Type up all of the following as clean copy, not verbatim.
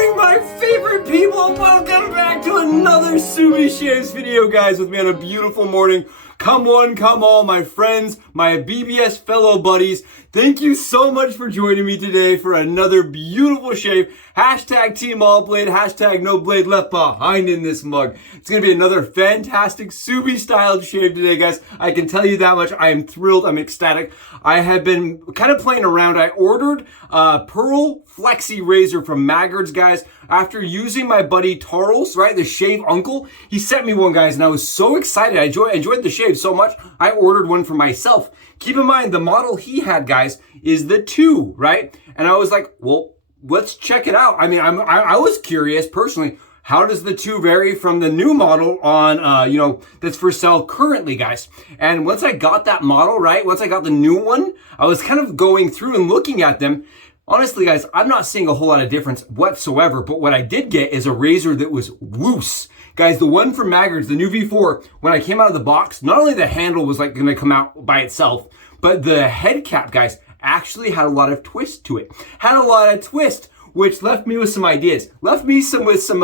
morning, my favorite people. Welcome back to another Subi Shaves video, guys, with me on a beautiful morning. Come one, come all, my friends, my BBS fellow buddies. Thank you so much for joining me today for another beautiful shave. Hashtag Team All Blade, hashtag no blade left behind in this mug. It's going to be another fantastic Subi styled shave today, guys. I can tell you that much. I am thrilled. I'm ecstatic. I have been kind of playing around. I ordered a Pearl Flexi razor from Maggards, guys. After using my buddy Tarl's, right, the shave uncle, he sent me one, guys, and I was so excited. I enjoyed the shave so much, I ordered one for myself. Keep in mind, the model he had, guys, is the 2, right? And I was like, well, let's check it out. I mean, I was curious, personally, how does the 2 vary from the new model on, that's for sale currently, guys? And once I got that model, right, once I got the new one, I was kind of going through and looking at them. Honestly, guys, I'm not seeing a whole lot of difference whatsoever, but what I did get is a razor that was loose. Guys, the one from Maggards, the new V4, when I came out of the box, not only the handle was like gonna come out by itself, but the head cap, guys, actually had a lot of twist to it. Had a lot of twist, which left me with some ideas. Left me with some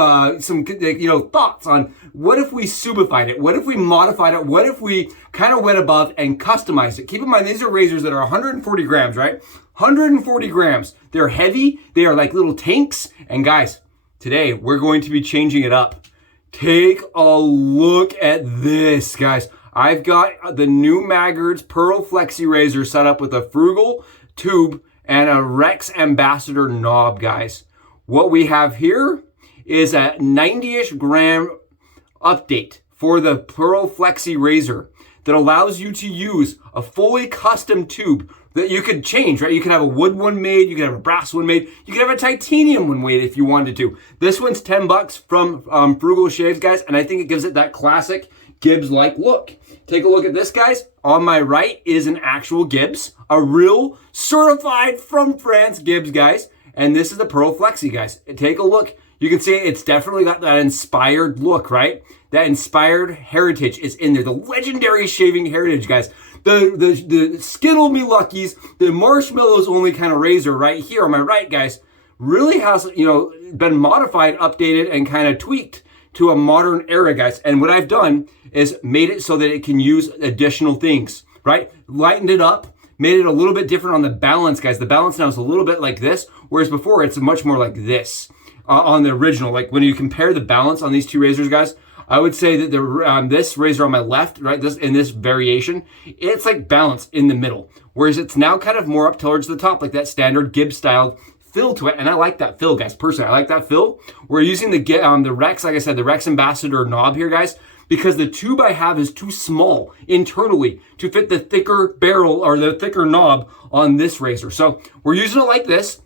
thoughts on what if we subified it? What if we modified it? What if we kind of went above and customized it? Keep in mind, these are razors that are 140 grams, right? 140 grams. They're heavy. They are like little tanks. And guys, today we're going to be changing it up. Take a look at this, guys. I've got the new Maggards Pearl Flexi razor set up with a frugal tube and a Rex Ambassador knob, guys. What we have here is a 90-ish gram update for the Pearl Flexi razor that allows you to use a fully custom tube that you could change, right? You could have a wood one made, you could have a brass one made, you could have a titanium one made if you wanted to. This one's 10 bucks from Frugal Shaves, guys, and I think it gives it that classic Gibbs-like look. Take a look at this, guys. On my right is an actual Gibbs, a real certified from France Gibbs, guys, and this is the Pearl Flexi, guys. Take a look. You can see it's definitely got that inspired look, right? That inspired heritage is in there. The legendary shaving heritage, guys. The Skittle Me Luckies, the Marshmallows only kind of razor right here on my right, guys, really has, been modified, updated, and kind of tweaked to a modern era, guys. And what I've done is made it so that it can use additional things, right? Lightened it up, made it a little bit different on the balance, guys. The balance now is a little bit like this, whereas before it's much more like this on the original. Like when you compare the balance on these two razors, guys, I would say that this razor on my left, right, in this variation, it's like balanced in the middle, whereas it's now kind of more up towards the top, like that standard Gibbs styled fill to it. And I like that fill, guys. Personally, I like that fill. We're using the Rex, like I said, the Rex Ambassador knob here, guys, because the tube I have is too small internally to fit the thicker barrel or the thicker knob on this razor. So we're using it like this.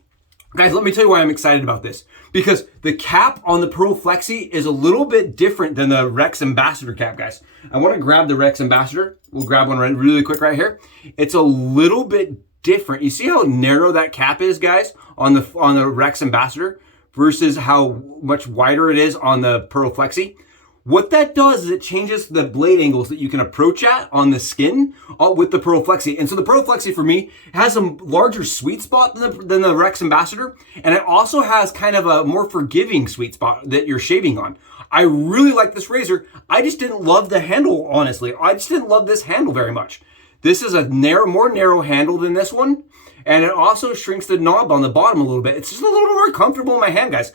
Guys, let me tell you why I'm excited about this. Because the cap on the Pearl Flexi is a little bit different than the Rex Ambassador cap, guys. I want to grab the Rex Ambassador. We'll grab one really quick right here. It's a little bit different. You see how narrow that cap is, guys, on the Rex Ambassador versus how much wider it is on the Pearl Flexi? What that does is it changes the blade angles that you can approach at on the skin with the Pearl Flexi. And so the Pearl Flexi for me has a larger sweet spot than the Rex Ambassador. And it also has kind of a more forgiving sweet spot that you're shaving on. I really like this razor. I just didn't love the handle, honestly. I just didn't love this handle very much. This is a more narrow handle than this one. And it also shrinks the knob on the bottom a little bit. It's just a little bit more comfortable in my hand, guys.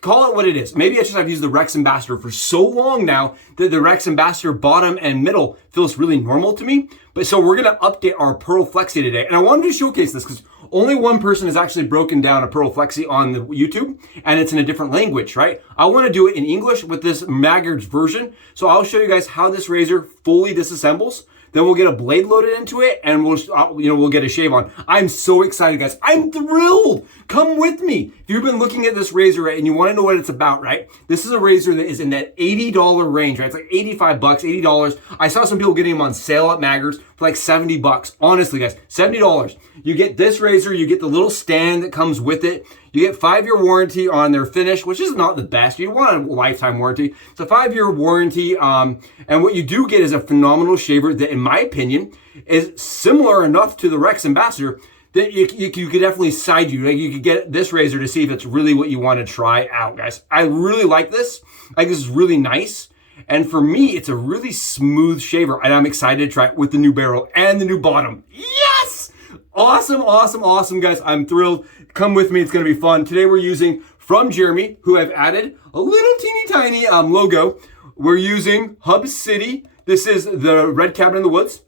Call it what it is. Maybe it's just I've used the Rex Ambassador for so long now that the Rex Ambassador bottom and middle feels really normal to me. But so we're going to update our Pearl Flexi today. And I wanted to showcase this because only one person has actually broken down a Pearl Flexi on the YouTube, and it's in a different language, right? I want to do it in English with this Maggards version. So I'll show you guys how this razor fully disassembles. Then we'll get a blade loaded into it, and we'll get a shave on. I'm so excited, guys. I'm thrilled. Come with me. If you've been looking at this razor, right, and you want to know what it's about, right? This is a razor that is in that $80 range, right? It's like 85 bucks, $80. I saw some people getting them on sale at Maggards for like 70 bucks. Honestly, guys, $70. You get this razor, you get the little stand that comes with it. You get 5-year warranty on their finish, which is not the best. You want a lifetime warranty. It's a 5-year warranty. And what you do get is a phenomenal shaver that, in my opinion, is similar enough to the Rex Ambassador that you could definitely side you. Like you could get this razor to see if it's really what you want to try out, guys. I really like this. I think this is really nice. And for me, it's a really smooth shaver, and I'm excited to try it with the new barrel and the new bottom. Yes! Awesome, awesome, awesome, guys. I'm thrilled. Come with me. It's going to be fun. Today we're using, from Jeremy, who I've added a little teeny tiny logo. We're using Hub City. This is the Red Cabin in the Woods.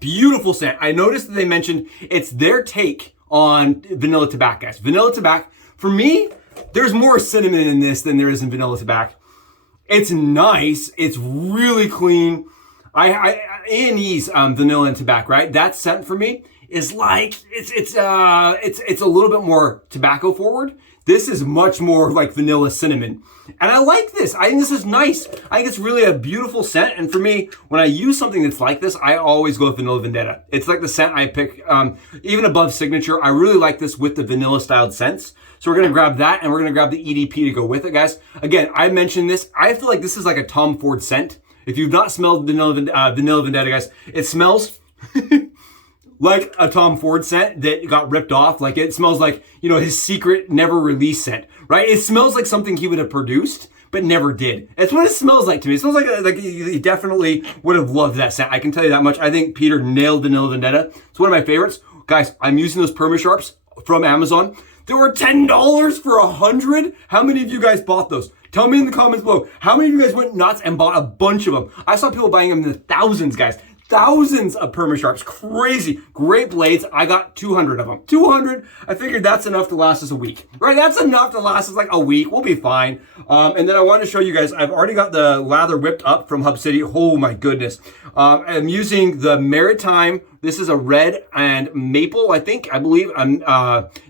Beautiful scent. I noticed that they mentioned it's their take on vanilla tobacco, guys. Vanilla tobacco, for me, there's more cinnamon in this than there is in vanilla tobacco. It's nice. It's really clean. A&E's vanilla and tobacco, right? That scent for me is like it's a little bit more tobacco forward. This is much more like vanilla cinnamon. And I like this. I think this is nice. I think it's really a beautiful scent. And for me, when I use something that's like this, I always go with vanilla Vendetta. It's like the scent I pick, even above signature. I really like this with the vanilla styled scents. So we're gonna grab that, and we're gonna grab the EDP to go with it, guys. Again, I mentioned this. I feel like this is like a Tom Ford scent. If you've not smelled vanilla Vendetta, guys, it smells like a Tom Ford scent that got ripped off. Like it smells like, you know, his secret never released scent, right? It smells like something he would have produced, but never did. That's what it smells like to me. It smells like he definitely would have loved that scent. I can tell you that much. I think Peter nailed vanilla Vendetta. It's one of my favorites. Guys, I'm using those Perma Sharps from Amazon. They were $10 for 100. How many of you guys bought those? Tell me in the comments below. How many of you guys went nuts and bought a bunch of them? I saw people buying them in the thousands, guys. Thousands of Perma Sharps. Crazy. Great blades. I got 200 of them. 200. I figured that's enough to last us a week. Right? That's enough to last us like a week. We'll be fine. And then I want to show you guys, I've already got the lather whipped up from Hub City. Oh my goodness. I'm using the Maritime. This is a red and maple, I believe,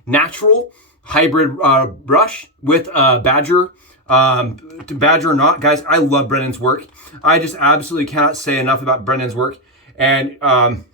natural hybrid brush with Badger. Badger or not, guys, I love Brennan's work. I just absolutely cannot say enough about Brennan's work. And I'm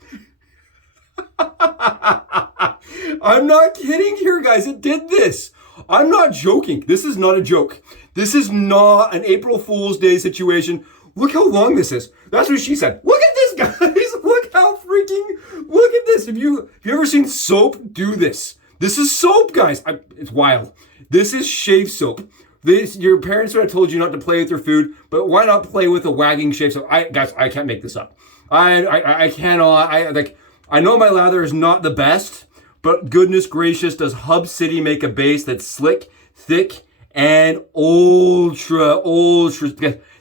not kidding here, guys. It did this. I'm not joking. This is not a joke. This is not an April Fool's Day situation. Look how long this is. That's what she said. Look at this, guys. Look how freaking, look at this. Have you ever seen soap do this? This is soap, guys. It's wild. This is shave soap. Your parents would have told you not to play with your food, but why not play with a wagging shave soap? Guys, I can't make this up. I cannot. I know my lather is not the best, but goodness gracious, does Hub City make a base that's slick, thick, and ultra.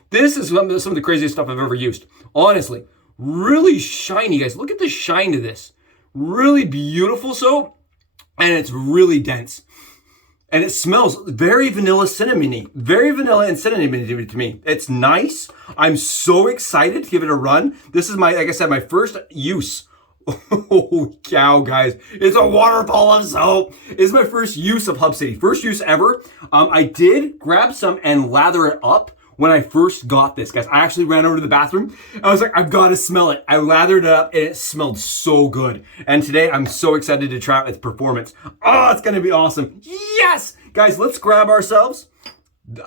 This is some of the craziest stuff I've ever used. Honestly, really shiny, guys. Look at the shine to this. Really beautiful soap, and it's really dense. And it smells very vanilla cinnamony. Very vanilla and cinnamony to me. It's nice. I'm so excited to give it a run. This is like I said, my first use. Oh, cow, guys. It's a waterfall of soap. It's my first use of Hub City. First use ever. I did grab some and lather it up when I first got this, guys. I actually ran over to the bathroom. I was like, I've got to smell it. I lathered it up and it smelled so good. And today I'm so excited to try it with performance. Oh, it's going to be awesome. Yes! Guys, let's grab ourselves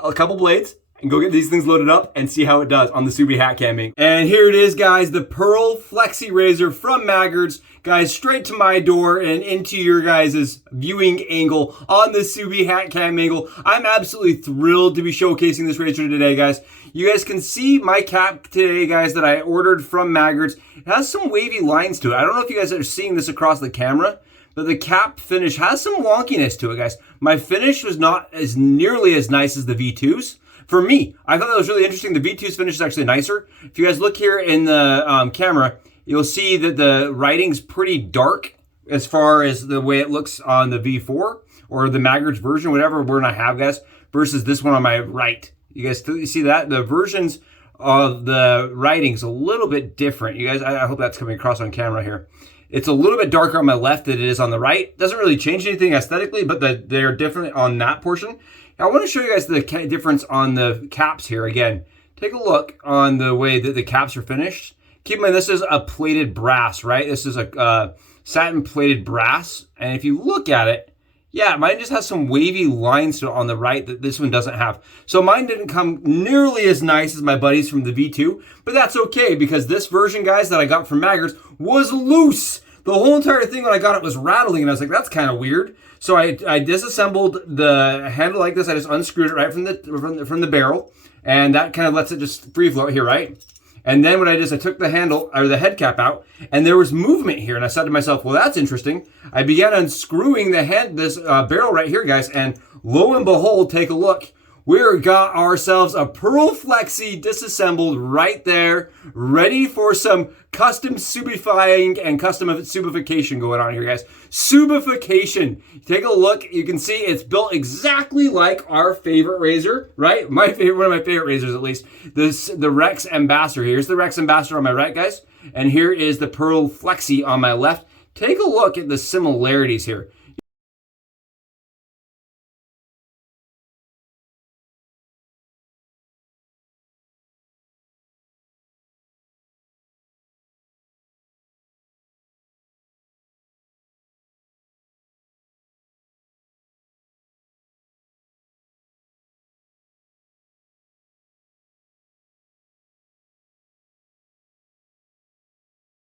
a couple blades and go get these things loaded up and see how it does on the Subi hat camming. And here it is, guys, the Pearl Flexi razor from Maggards. Guys, straight to my door and into your guys' viewing angle on the Subi hat cam angle. I'm absolutely thrilled to be showcasing this razor today, guys. You guys can see my cap today, guys, that I ordered from Maggards. It has some wavy lines to it. I don't know if you guys are seeing this across the camera, but the cap finish has some wonkiness to it, guys. My finish was not as nearly as nice as the V2's. For me, I thought that was really interesting. The V2's finish is actually nicer. If you guys look here in the camera, you'll see that the writing's pretty dark as far as the way it looks on the V4 or the Maggards version, whatever version I have, guys, versus this one on my right. You guys see that? The versions of the writing's a little bit different. You guys, I hope that's coming across on camera here. It's a little bit darker on my left than it is on the right. Doesn't really change anything aesthetically, but they're different on that portion. I want to show you guys the difference on the caps here. Again, take a look on the way that the caps are finished. Keep in mind, this is a plated brass, right? This is a satin plated brass. And if you look at it, yeah, mine just has some wavy lines to it on the right that this one doesn't have. So mine didn't come nearly as nice as my buddies from the V2, but that's okay because this version, guys, that I got from Maggards was loose. the whole entire thing when I got it was rattling, and I was like, that's kind of weird. So I disassembled the handle like this. I just unscrewed it right from the barrel, and that kind of lets it just free float here, right? And then what I did is I took the handle, or the head cap out, and there was movement here. And I said to myself, well, that's interesting. I began unscrewing this barrel right here, guys. And lo and behold, take a look. We got ourselves a Pearl Flexi disassembled right there, ready for some custom subifying and custom subification going on here, guys. Subification. Take a look. You can see it's built exactly like our favorite razor, right? One of my favorite razors, at least. The Rex Ambassador. Here's the Rex Ambassador on my right, guys. And here is the Pearl Flexi on my left. Take a look at the similarities here.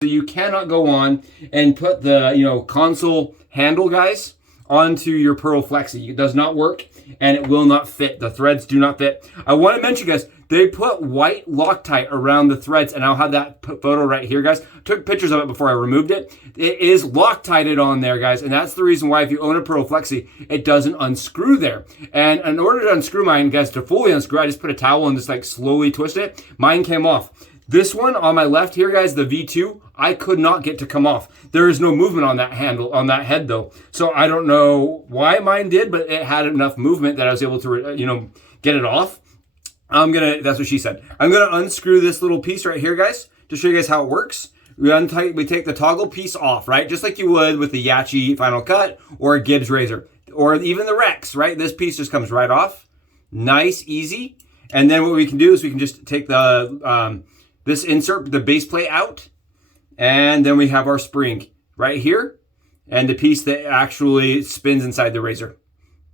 So you cannot go on and put the console handle, guys, onto your Pearl Flexi. It does not work, and it will not fit. The threads do not fit. I want to mention, guys, they put white Loctite around the threads, and I'll have that photo right here, guys. Took pictures of it before I removed it. It is Loctited on there, guys, and that's the reason why if you own a Pearl Flexi, it doesn't unscrew there. And in order to unscrew mine, guys, to fully unscrew, I just put a towel and just like slowly twist it. Mine came off. This one on my left here, guys, the V2, I could not get to come off. There is no movement on that handle, on that head though. So I don't know why mine did, but it had enough movement that I was able to, get it off. That's what she said. I'm gonna unscrew this little piece right here, guys, to show you guys how it works. We take the toggle piece off, right? Just like you would with the Yachi Final Cut or a Gibbs razor, or even the Rex, right? This piece just comes right off. Nice, easy. And then what we can do is we can just take the, this insert, the base plate out, and then we have our spring right here, and the piece that actually spins inside the razor.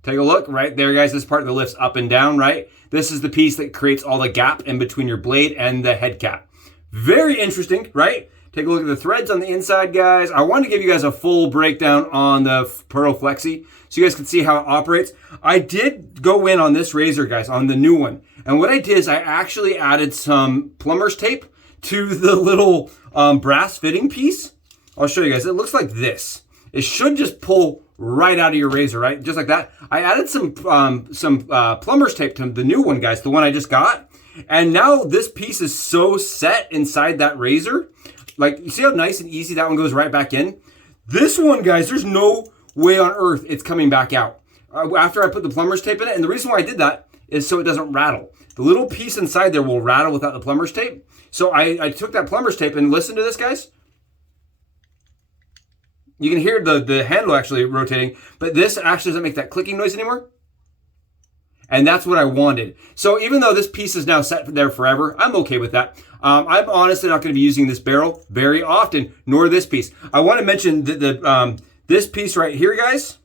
Take a look right there, guys. This part that lifts up and down, right? This is the piece that creates all the gap in between your blade and the head cap. Very interesting, right? Take a look at the threads on the inside, guys. I wanted to give you guys a full breakdown on the Pearl Flexi so you guys can see how it operates. I did go in on this razor, guys, on the new one. And what I did is I actually added some plumber's tape to the little brass fitting piece. I'll show you guys. It looks like this. It should just pull right out of your razor, right? Just like that. I added some plumber's tape to the new one, guys, the one I just got. And now this piece is so set inside that razor. Like, you see how nice and easy that one goes right back in? This one, guys, there's no way on earth it's coming back out. After I put the plumber's tape in it, and the reason why I did that is so it doesn't rattle. The little piece inside there will rattle without the plumber's tape. So I took that plumber's tape and listen to this, guys. You can hear the handle actually rotating, but this actually doesn't make that clicking noise anymore. And that's what I wanted. So even though this piece is now set there forever, I'm okay with that. I'm honestly not going to be using this barrel very often, nor this piece. I want to mention that this piece right here, guys.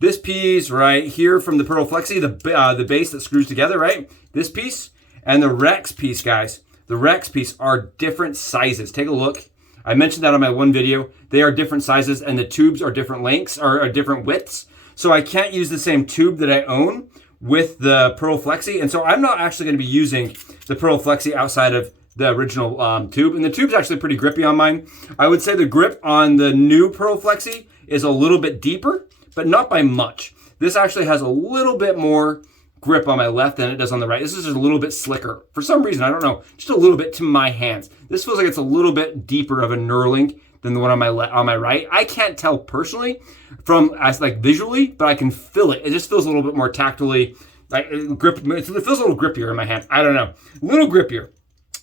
This piece right here from the Pearl Flexi, the base that screws together, right? This piece and the Rex piece, guys. The Rex piece are different sizes. Take a look. I mentioned that on my one video. They are different sizes, and the tubes are different lengths or are different widths. So I can't use the same tube that I own with the Pearl Flexi. And so I'm not actually going to be using the Pearl Flexi outside of the original tube. And the tube's actually pretty grippy on mine. I would say the grip on the new Pearl Flexi is a little bit deeper, but not by much. This actually has a little bit more grip on my left than it does on the right. This is just a little bit slicker. For some reason, I don't know, just a little bit to my hands. This feels like it's a little bit deeper of a knurling than the one on my right. I can't tell personally from visually, but I can feel it. It just feels a little bit more tactily, it feels a little grippier in my hand. I don't know, a little grippier.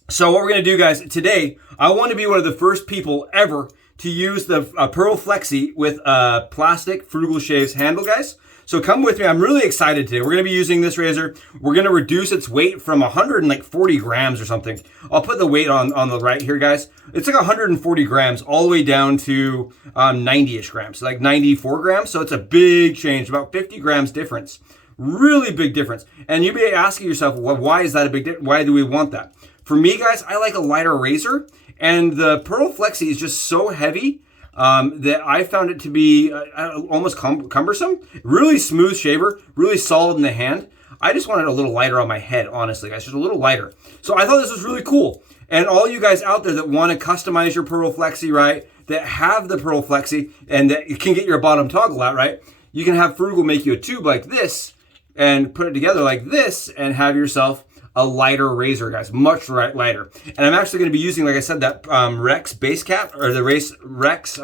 So what we're gonna do, guys, today, I want to be one of the first people ever to use the Pearl Flexi with a plastic Frugal Shaves handle, guys. So come with me. I'm really excited today. We're going to be using this razor. We're going to reduce its weight from 140 grams or something. I'll put the weight on the right here, guys. It's like 140 grams all the way down to 90-ish grams, like 94 grams. So it's a big change, about 50 grams difference. Really big difference. And you'll be asking yourself, well, why is that a big difference? Why do we want that? For me, guys, I like a lighter razor. And the Pearl Flexi is just so heavy that I found it to be almost cumbersome. Really smooth shaver, really solid in the hand. I just wanted a little lighter on my head, honestly, guys, just a little lighter. So I thought this was really cool. And all you guys out there that want to customize your Pearl Flexi, right, that have the Pearl Flexi and that you can get your bottom toggle out, right, you can have Frugal make you a tube like this and put it together like this and have yourself a lighter razor, guys, much lighter. And I'm actually going to be using, like I said, that Rex base cap, or the Rex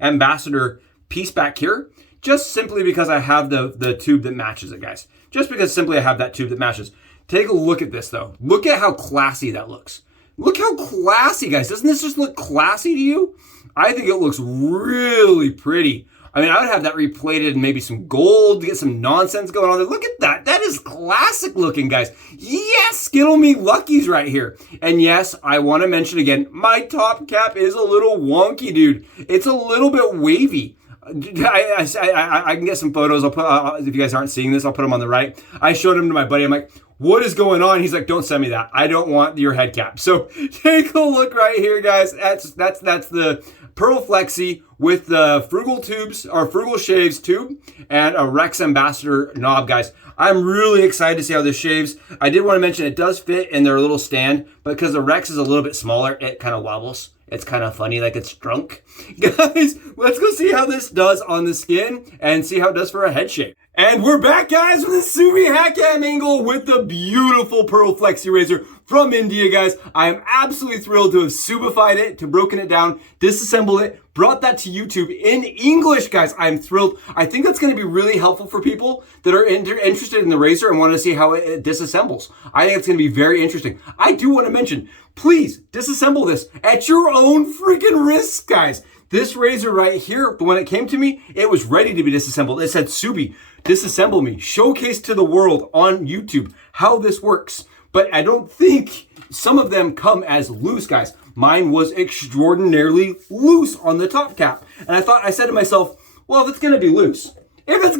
Ambassador piece back here, just simply because I have the tube that matches it, guys. Just because simply I have that tube that matches. Take a look at this, though. Look at how classy that looks. Look how classy, guys. Doesn't this just look classy to you? I think it looks really pretty. I mean, I would have that replated and maybe some gold to get some nonsense going on there. Look at that. That is classic looking, guys. Yes, Skittle Me Luckies right here. And yes, I want to mention again, my top cap is a little wonky, dude. It's a little bit wavy. I can get some photos. I'll put, if you guys aren't seeing this, I'll put them on the right. I showed them to my buddy. I'm like, what is going on? He's like, don't send me that. I don't want your head cap. So take a look right here, guys. That's the Pearl Flexi with the Frugal tubes, or Frugal Shaves tube, and a Rex Ambassador knob, guys. I'm really excited to see how this shaves. I did want to mention it does fit in their little stand, but because the Rex is a little bit smaller, it kind of wobbles. It's kind of funny, like it's drunk. Guys, let's go see how this does on the skin and see how it does for a head shave. And we're back, guys, with a Sumi hat cam angle with the beautiful Pearl Flexi razor from India, guys. I am absolutely thrilled to have subified it, to broken it down, disassembled it, brought that to YouTube in English, guys. I'm thrilled. I think that's going to be really helpful for people that are interested in the razor and want to see how it disassembles. I think it's going to be very interesting. I do want to mention, please disassemble this at your own freaking risk, guys. This razor right here, when it came to me, it was ready to be disassembled. It said, Subi, disassemble me. Showcase to the world on YouTube how this works. But I don't think some of them come as loose, guys. Mine was extraordinarily loose on the top cap. And I said to myself, well, if it's going to be loose, let's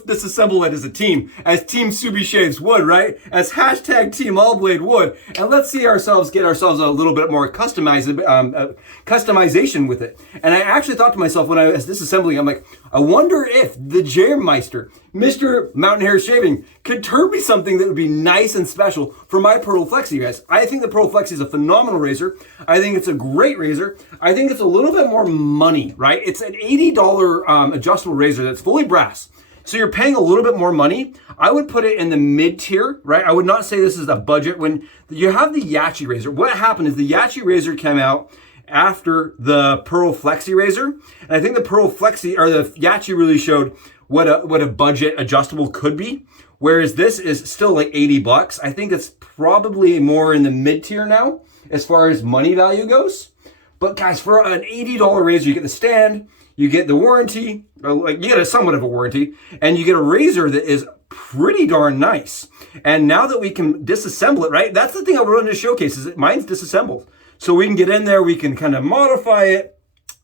disassemble it as a team, as Team Subi Shaves would, right? As hashtag Team Allblade would. And let's see get ourselves a little bit more customization with it. And I actually thought to myself when I was disassembling, I'm like, I wonder if the Jairmeister, Mr. Mountain Hair Shaving, could turn me something that would be nice and special for my Pearl Flexi, guys. I think the Pearl Flexi is a phenomenal razor. I think it's a great razor. I think it's a little bit more money, right? It's an $80 adjustable razor that's fully brass. So you're paying a little bit more money. I would put it in the mid-tier, right? I would not say this is a budget. When you have the Yachi razor, what happened is the Yachi razor came out after the Pearl Flexi razor. And I think the Pearl Flexi, or the Yachi, really showed what a budget adjustable could be. Whereas this is still like 80 bucks. I think it's probably more in the mid-tier now as far as money value goes. But guys, for an $80 razor, you get the stand, you get the warranty, you get somewhat of a warranty, and you get a razor that is pretty darn nice. And now that we can disassemble it, right? That's the thing I wanted to showcase, is that mine's disassembled. So we can get in there, we can kind of modify it,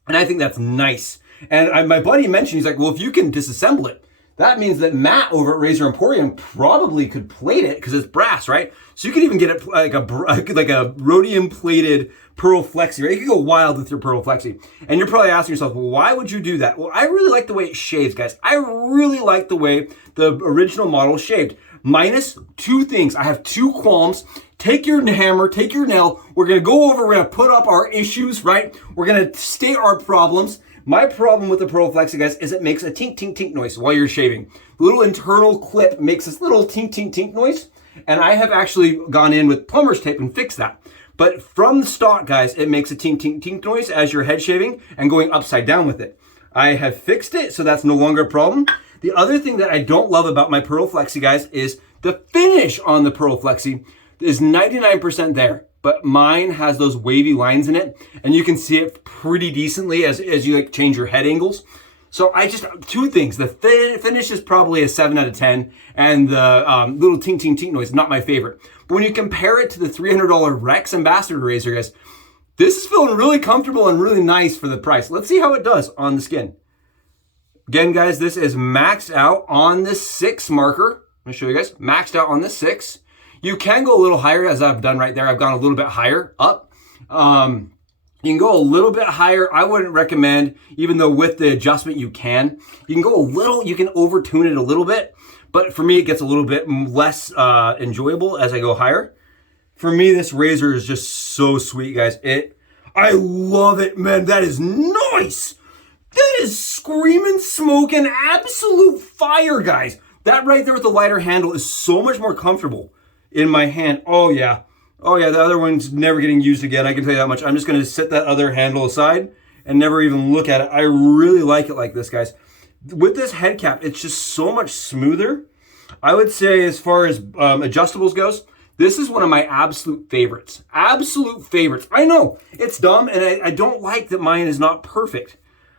and I think that's nice. And my buddy mentioned, he's like, well, if you can disassemble it, that means that Matt over at Razor Emporium probably could plate it because it's brass, right? So you could even get it like a rhodium plated Pearl Flexi, right? You could go wild with your Pearl Flexi. And you're probably asking yourself, well, why would you do that? Well, I really like the way it shaves, guys. I really like the way the original model shaved. Minus two things. I have two qualms. Take your hammer, take your nail. We're going to go over, we're going to put up our issues, right? We're going to state our problems. My problem with the Pearl Flexi, guys, is it makes a tink, tink, tink noise while you're shaving. The little internal clip makes this little tink, tink, tink noise. And I have actually gone in with plumber's tape and fixed that. But from the stock, guys, it makes a tink, tink, tink noise as you're head shaving and going upside down with it. I have fixed it, so that's no longer a problem. The other thing that I don't love about my Pearl Flexi, guys, is the finish on the Pearl Flexi is 99% there. But mine has those wavy lines in it, and you can see it pretty decently as you like change your head angles. So two things. The finish is probably a 7 out of 10, and the little tink, tink, tink noise, not my favorite. But when you compare it to the $300 Rex Ambassador razor, guys, this is feeling really comfortable and really nice for the price. Let's see how it does on the skin. Again, guys, this is maxed out on the 6 marker. Let me show you guys. Maxed out on the 6. You can go a little higher, as I've done right there. I've gone a little bit higher up. You can go a little bit higher. I wouldn't recommend, even though with the adjustment you can. You can go a little, you can over-tune it a little bit, but for me it gets a little bit less enjoyable as I go higher. For me, this razor is just so sweet, guys. I love it, man. That is nice. That is screaming, smoking, absolute fire, guys. That right there with the lighter handle is so much more comfortable in my hand. Oh yeah. Oh yeah, the other one's never getting used again. I can tell you that much. I'm just gonna set that other handle aside and never even look at it. I really like it like this, guys. With this head cap, it's just so much smoother. I would say as far as adjustables goes, this is one of my absolute favorites. Absolute favorites. I know, it's dumb, and I don't like that mine is not perfect.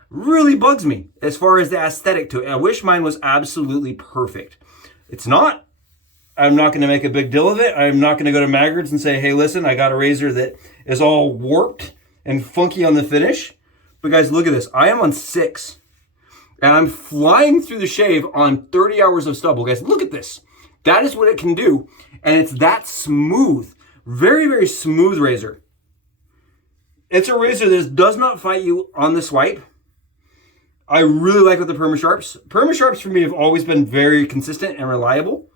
Really bugs me as far as the aesthetic to it. I wish mine was absolutely perfect. It's not. I'm not going to make a big deal of it. I'm not going to go to Maggards and say, hey, listen, I got a razor that is all warped and funky on the finish. But guys, look at this. I am on 6. And I'm flying through the shave on 30 hours of stubble. Guys, look at this. That is what it can do. And it's that smooth. Very, very smooth razor. It's a razor that does not fight you on the swipe. I really like with the Perma-Sharps. Perma-Sharps for me have always been very consistent and reliable.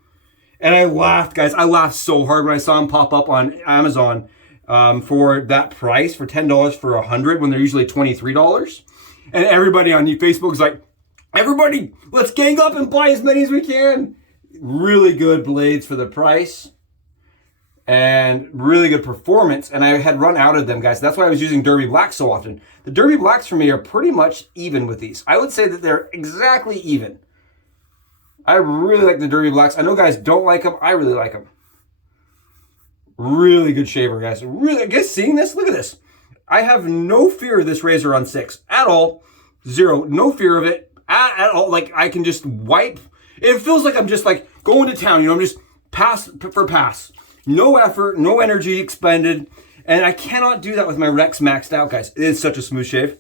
And I laughed, guys. I laughed so hard when I saw them pop up on Amazon for that price, for $10 for 100 when they're usually $23. And everybody on Facebook is like, everybody, let's gang up and buy as many as we can. Really good blades for the price. And really good performance. And I had run out of them, guys. That's why I was using Derby Blacks so often. The Derby Blacks for me are pretty much even with these. I would say that they're exactly even. I really like the Derby Blacks. I know guys don't like them. I really like them. Really good shaver, guys. Really, guys, seeing this? Look at this. I have no fear of this razor on 6 at all. Zero. No fear of it at all. Like, I can just wipe. It feels like I'm just like going to town. You know, I'm just pass for pass. No effort, no energy expended. And I cannot do that with my Rex maxed out, guys. It is such a smooth shave.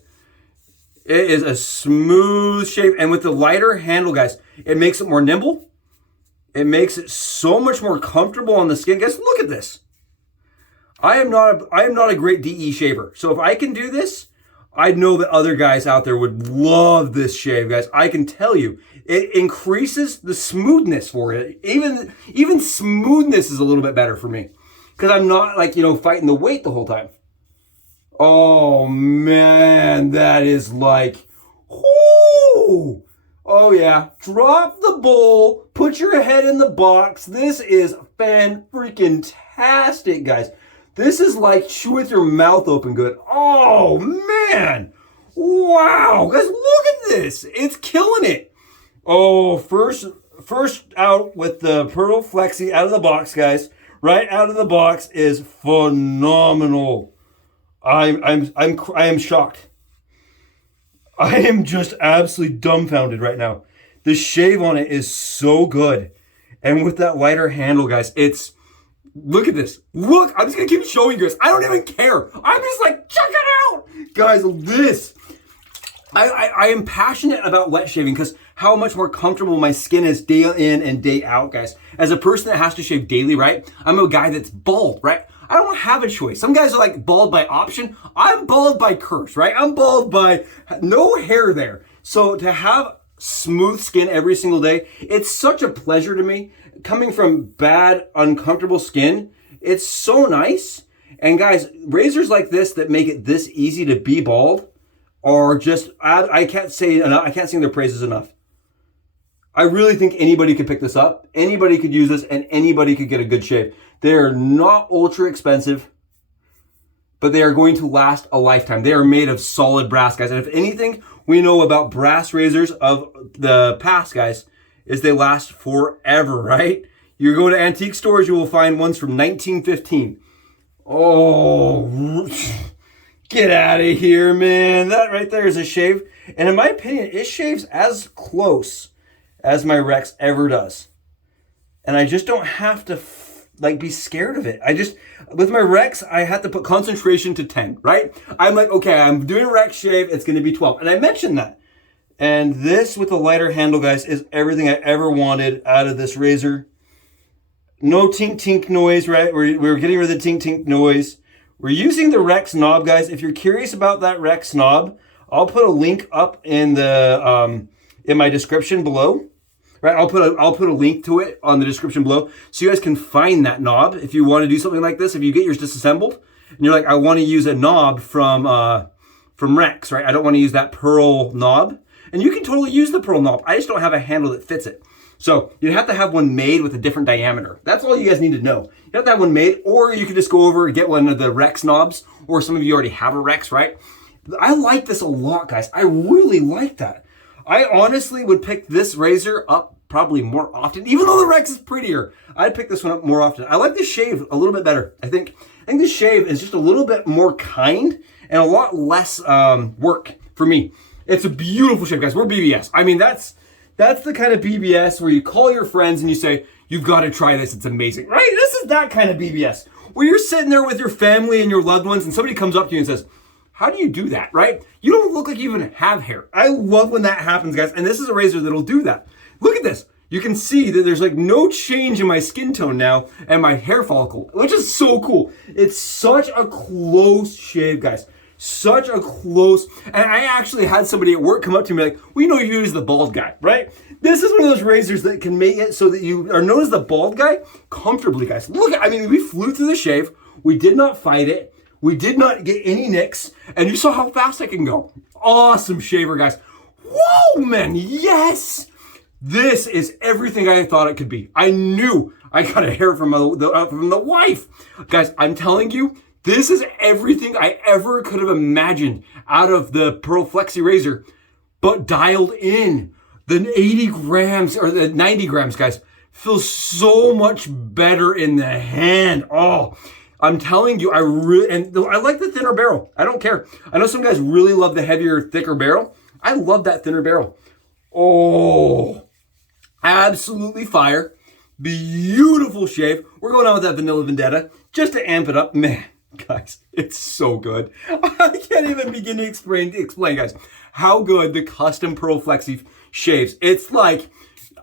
It is a smooth shave. And with the lighter handle, guys, it makes it more nimble. It makes it so much more comfortable on the skin. Guys, look at this. I am not a great DE shaver. So if I can do this, I know that other guys out there would love this shave, guys. I can tell you, it increases the smoothness for it. Even smoothness is a little bit better for me. Because I'm not like, you know, fighting the weight the whole time. Oh man, that is like, whoo! Oh yeah, drop the bowl, put your head in the box. This is fan-freaking-tastic, guys. This is like chew with your mouth open good. Oh man, wow, guys, look at this. It's killing it. Oh, first out with the Pearl Flexi out of the box, guys. Right out of the box is phenomenal. I am shocked. I am just absolutely dumbfounded right now. The shave on it is so good. And with that lighter handle, guys, it's, look at this. Look, I'm just going to keep showing you guys. I don't even care. I'm just like, check it out. Guys, this. I am passionate about wet shaving because how much more comfortable my skin is day in and day out, guys. As a person that has to shave daily, right? I'm a guy that's bald, right? I don't have a choice. Some guys are like bald by option. I'm bald by curse, right? I'm bald by no hair there. So to have smooth skin every single day, it's such a pleasure to me. Coming from bad, uncomfortable skin, it's so nice. And guys, razors like this that make it this easy to be bald are just, I can't say enough. I can't sing their praises enough. I really think anybody could pick this up. Anybody could use this and anybody could get a good shave. They are not ultra expensive, but they are going to last a lifetime. They are made of solid brass, guys. And if anything we know about brass razors of the past, guys, is they last forever, right? You go to antique stores, you will find ones from 1915. Oh, get out of here, man. That right there is a shave. And in my opinion, it shaves as close as my Rex ever does. And I just don't have to be scared of it. With my Rex, I had to put concentration to 10, right? I'm like, okay, I'm doing a Rex shave, it's gonna be 12. And I mentioned that. And this with the lighter handle, guys, is everything I ever wanted out of this razor. No tink tink noise, right? We're getting rid of the tink tink noise. We're using the Rex knob, guys. If you're curious about that Rex knob, I'll put a link up in the in my description below. Right, I'll put a link to it on the description below, so you guys can find that knob if you want to do something like this. If you get yours disassembled and you're like, I want to use a knob from Rex, right? I don't want to use that pearl knob, and you can totally use the pearl knob. I just don't have a handle that fits it. So you have to have one made with a different diameter. That's all you guys need to know. You have to have one made, or you can just go over and get one of the Rex knobs, or some of you already have a Rex, right? I like this a lot, guys. I really like that. I honestly would pick this razor up probably more often, even though the Rex is prettier. I'd pick this one up more often. I like the shave a little bit better. I think the shave is just a little bit more kind and a lot less work for me. It's a beautiful shave, guys. We're BBS. I mean, that's the kind of BBS where you call your friends and you say, you've got to try this. It's amazing, right? This is that kind of BBS where you're sitting there with your family and your loved ones and somebody comes up to you and says, how do you do that, right? You don't look like you even have hair. I love when that happens, guys. And this is a razor that'll do that. Look at this. You can see that there's like no change in my skin tone now and my hair follicle, which is so cool. It's such a close shave, guys. Such a close, and I actually had somebody at work come up to me like, well, you know, you use the bald guy, right? This is one of those razors that can make it so that you are known as the bald guy comfortably, guys. Look, I mean, we flew through the shave. We did not fight it. We did not get any nicks, and you saw how fast I can go. Awesome shaver, guys. Whoa, man, yes! This is everything I thought it could be. I knew I got a hair from the wife. Guys, I'm telling you, this is everything I ever could have imagined out of the Pearl Flexi razor, but dialed in. The 80 grams, or the 90 grams, guys, feels so much better in the hand. Oh, I'm telling you, I like the thinner barrel. I don't care. I know some guys really love the heavier, thicker barrel. I love that thinner barrel. Oh, absolutely fire. Beautiful shave. We're going on with that vanilla Vendetta just to amp it up. Man, guys, it's so good. I can't even begin to explain, guys, how good the custom Pearl Flexi shaves. It's like,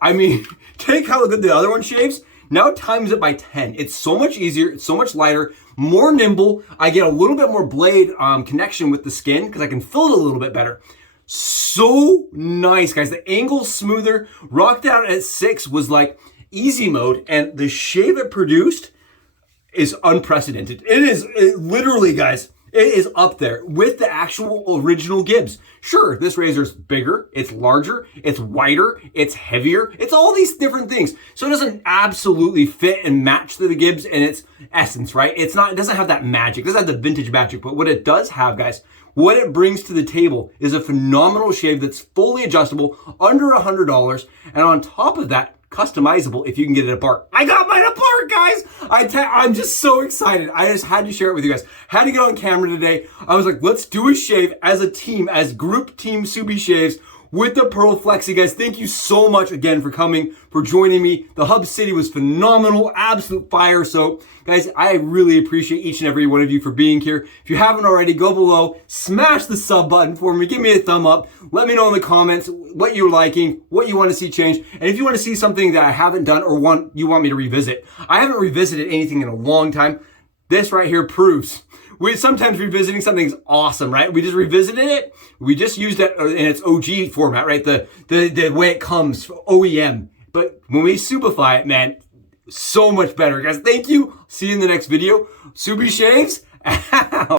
I mean, take how good the other one shaves. Now times it by 10. It's so much easier. It's so much lighter, more nimble. I get a little bit more blade connection with the skin because I can feel it a little bit better. So nice, guys. The angle's smoother. Rocked out at 6 was like easy mode, and the shave it produced is unprecedented. It literally, guys, it is up there with the actual original Gibbs. Sure, this razor's bigger, it's larger, it's wider, it's heavier, it's all these different things. So it doesn't absolutely fit and match the Gibbs in its essence, right? It doesn't have that magic, it doesn't have the vintage magic, but what it does have, guys, what it brings to the table is a phenomenal shave that's fully adjustable, under $100, and on top of that, customizable if you can get it apart. I got mine apart, guys! I'm just so excited. I just had to share it with you guys. Had to get on camera today. I was like, let's do a shave as a team, as group team Subi shaves with the Pearl Flexi, guys. Thank you so much again for coming, for joining me. The Hub City was phenomenal, absolute fire. So, guys, I really appreciate each and every one of you for being here. If you haven't already, go below, smash the sub button for me, give me a thumb up. Let me know in the comments what you're liking, what you want to see change, and if you want to see something that I haven't done or you want me to revisit. I haven't revisited anything in a long time. This right here proves. Sometimes revisiting something's awesome, right? We just revisited it. We just used it in its OG format, right? The way it comes, OEM. But when we subify it, man, so much better. Guys, thank you. See you in the next video. Subi Shaves out.